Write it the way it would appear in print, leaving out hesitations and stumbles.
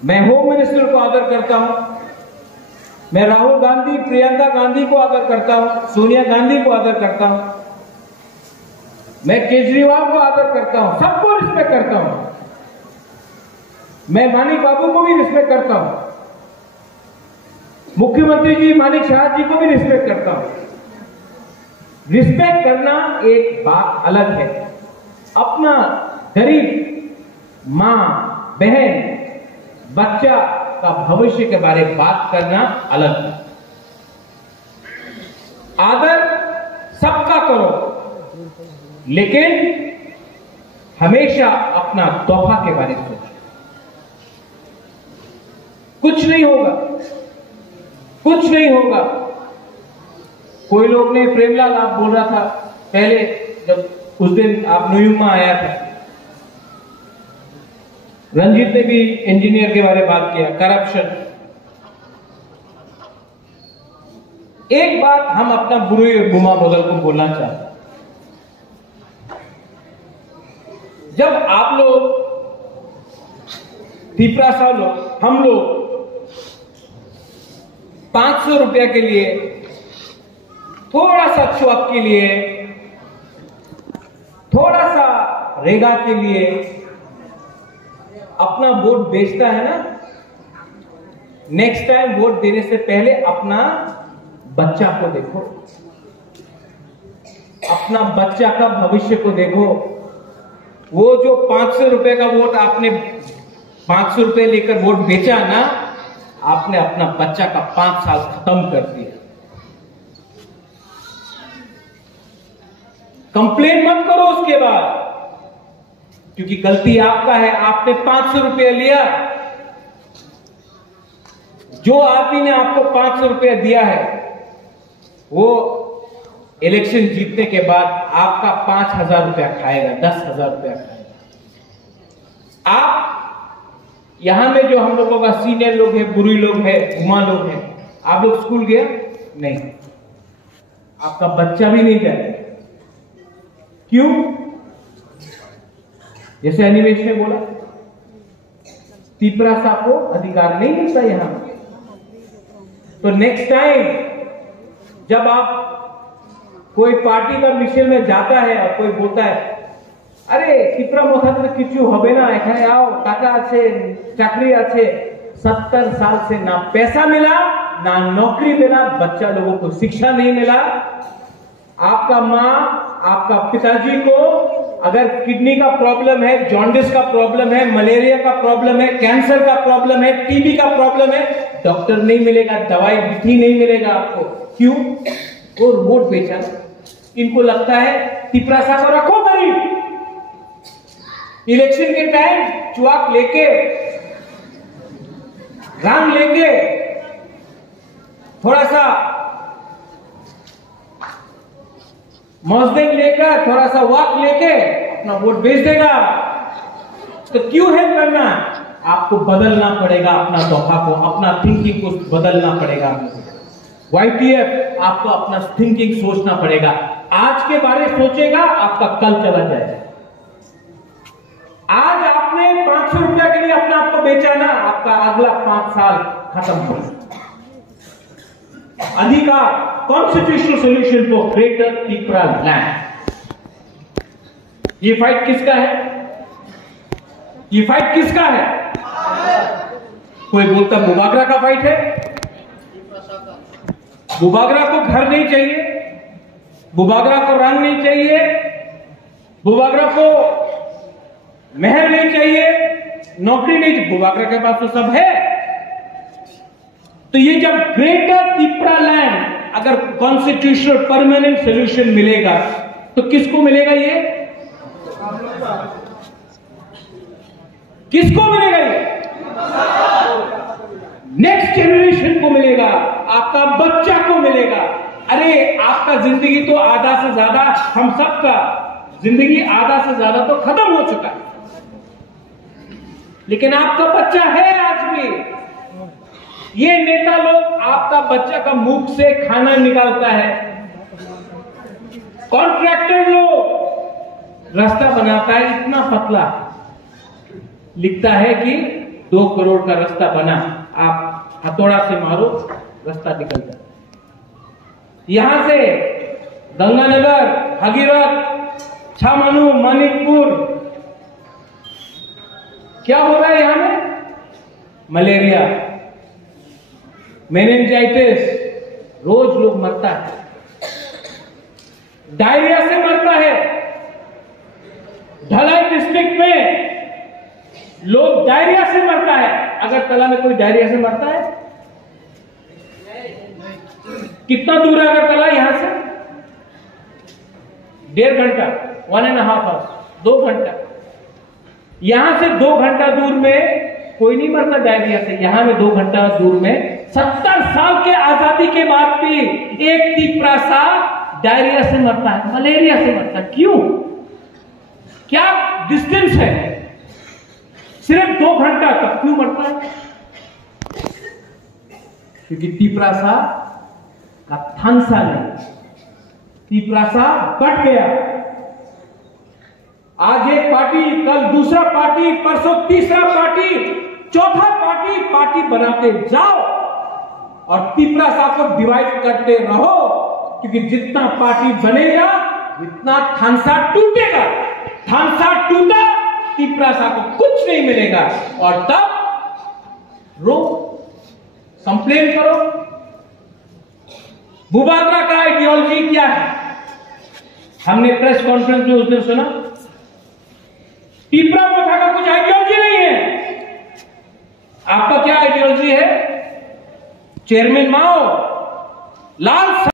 मैं home minister को आदर करता हूं, मैं राहुल गांधी, प्रियंका गांधी को आदर करता हूं, सोनिया गांधी को आदर करता हूं, मैं केजरीवाल को आदर करता हूं, सबको रिस्पेक्ट करता हूं। मैं मानिक बाबू को भी रिस्पेक्ट करता हूं, मुख्यमंत्री जी मानिक शाह जी को भी रिस्पेक्ट करता हूं। रिस्पेक्ट करना एक बात अलग है, अपना गरीब मां, बहन, बच्चा का भविष्य के बारे में बात करना अलग है। आदर सबका करो, लेकिन हमेशा अपना तोहफा के बारे में सोचो। कुछ नहीं होगा, कुछ नहीं होगा। कोई लोग ने, प्रेमलाल आप बोल रहा था पहले, जब उस दिन आप न्यूमा आया था, रंजीत ने भी इंजीनियर के बारे में बात किया, करप्शन। एक बात हम अपना बुरी और गुमा बदल को बोलना चाहते हैं। जब आप लोग तीपरा साल लोग, हम लोग 500 रुपया के लिए, थोड़ा सा चौक के लिए, थोड़ा सा रेगा के लिए अपना वोट बेचता है ना, नेक्स्ट टाइम वोट देने से पहले अपना बच्चा को देखो, अपना बच्चा का भविष्य को देखो। वो जो 500 रुपए का वोट आपने 500 रुपए लेकर वोट बेचा ना, आपने अपना बच्चा का 5 साल खत्म कर दिया। कंप्लेन मत करो उसके बाद, क्योंकि गलती आपका है। आपने 500 रुपया लिया, जो आदमी ने आपको 500 रुपया दिया है, वो इलेक्शन जीतने के बाद आपका 5,000 रुपया खाएगा, 10,000 रुपया खाएगा। आप यहां में जो हम लोगों का सीनियर लोग हैं, बुरी लोग हैं, गुमा लोग हैं, आप लोग स्कूल गए नहीं, आपका बच्चा भी नहीं जाए। क्यों? जैसे अनिमेश ने बोला, तीपरा साहब को अधिकार नहीं मिलता यहां। तो नेक्स्ट टाइम जब आप कोई पार्टी का मिशन में जाता है और कोई बोलता है, अरे तीपरा मोथा तो किचु होबे ना, एखाने आओ, टाका आछे, चाकरी आछे, 70 साल से ना पैसा मिला, ना नौकरी मिला, बच्चा लोगों को शिक्षा नहीं मिला। आपका मां, आपका पिताजी को अगर किडनी का प्रॉब्लम है, जॉन्डिस का प्रॉब्लम है, मलेरिया का प्रॉब्लम है, कैंसर का प्रॉब्लम है, टीबी का प्रॉब्लम है, डॉक्टर नहीं मिलेगा, दवाई भी नहीं मिलेगा आपको। क्यों? वो वोट बेचा। इनको लगता है तीपरा साहब को रखो गरीब, इलेक्शन के टाइम चुआक लेके, रंग लेके, थोड़ा सा मौजदेन लेकर, थोड़ा सा वाक लेके अपना वोट बेच देगा। तो क्यों हेल्प करना? आपको बदलना पड़ेगा अपना तोहफा को, अपना थिंकिंग को बदलना पड़ेगा। YTF आपको अपना थिंकिंग सोचना पड़ेगा। आज के बारे सोचेगा, आपका कल चला जाएगा। आज आपने 500 रुपया के लिए अपना आपको बेचा ना, आपका अगला 5 साल खत्म हो गया। अधिकार, constitutional solution for greater Tipra land. ये फाइट किसका है? ये फाइट किसका है? कोई बोलता मुबागरा का फाइट है। मुबागरा को घर नहीं चाहिए, मुबागरा को रंग नहीं चाहिए, मुबागरा को महल नहीं चाहिए, नौकरी नहीं चाहिए, मुबागरा के पास तो सब है। तो ये जब ग्रेटर तीपरा लैंड अगर कॉन्स्टिट्यूशनल परमानेंट सोल्यूशन मिलेगा तो किसको मिलेगा? ये किसको मिलेगा? ये नेक्स्ट जनरेशन को मिलेगा, आपका बच्चा को मिलेगा। अरे आपका जिंदगी तो आधा से ज्यादा, हम सबका जिंदगी आधा से ज्यादा तो खत्म हो चुका है, लेकिन आपका बच्चा है आज भी। ये नेता लोग आपका बच्चा का मुंह से खाना निकालता है, कॉन्ट्रैक्टर लोग रास्ता बनाता है, इतना पतला लिखता है कि 2 करोड़ का रास्ता बना, आप हथौड़ा से मारो, रास्ता निकल जाता। यहां से गंगानगर, भगीरथ, छामनू, मानिकपुर, क्या हो रहा है यहां में? मलेरिया, मेनिंजाइटिस, रोज लोग मरता है, डायरिया से मरता है। ढलाई डिस्ट्रिक्ट में लोग डायरिया से मरता है। अगरतला में कोई डायरिया से मरता है? कितना दूर है अगरतला यहां से? 1.5 घंटा, 1.5 आवर्स, 2 घंटा। यहां से 2 घंटा दूर में कोई नहीं मरता डायरिया से। यहां में 2 घंटा दूर में 70 साल के आजादी के बाद भी एक तिपरासा डायरिया से मरता है, मलेरिया से मरता है। क्यों? क्या डिस्टेंस है? सिर्फ 2 घंटा तक क्यों मरता है? क्योंकि तिपरासा का थानसा नहीं, तिपरासा बढ़ गया। आज एक पार्टी, कल दूसरा पार्टी, परसों तीसरा पार्टी, चौथा पार्टी बनाते जाओ और तिपरासा को डिवाइड करते रहो, क्योंकि जितना पार्टी बनेगा उतना थानसा टूटेगा। थानसा टूटा, तिपरासा को कुछ नहीं मिलेगा और तब रो, कंप्लेन करो। बुबाद्रा का आइडियोलॉजी क्या है? हमने प्रेस कॉन्फ्रेंस में उस दिन सुना, टिपरा प्रथा का कुछ आइडियोलॉजी नहीं है। आपका क्या आइडियोलॉजी है? चेयरमैन माओ, लाल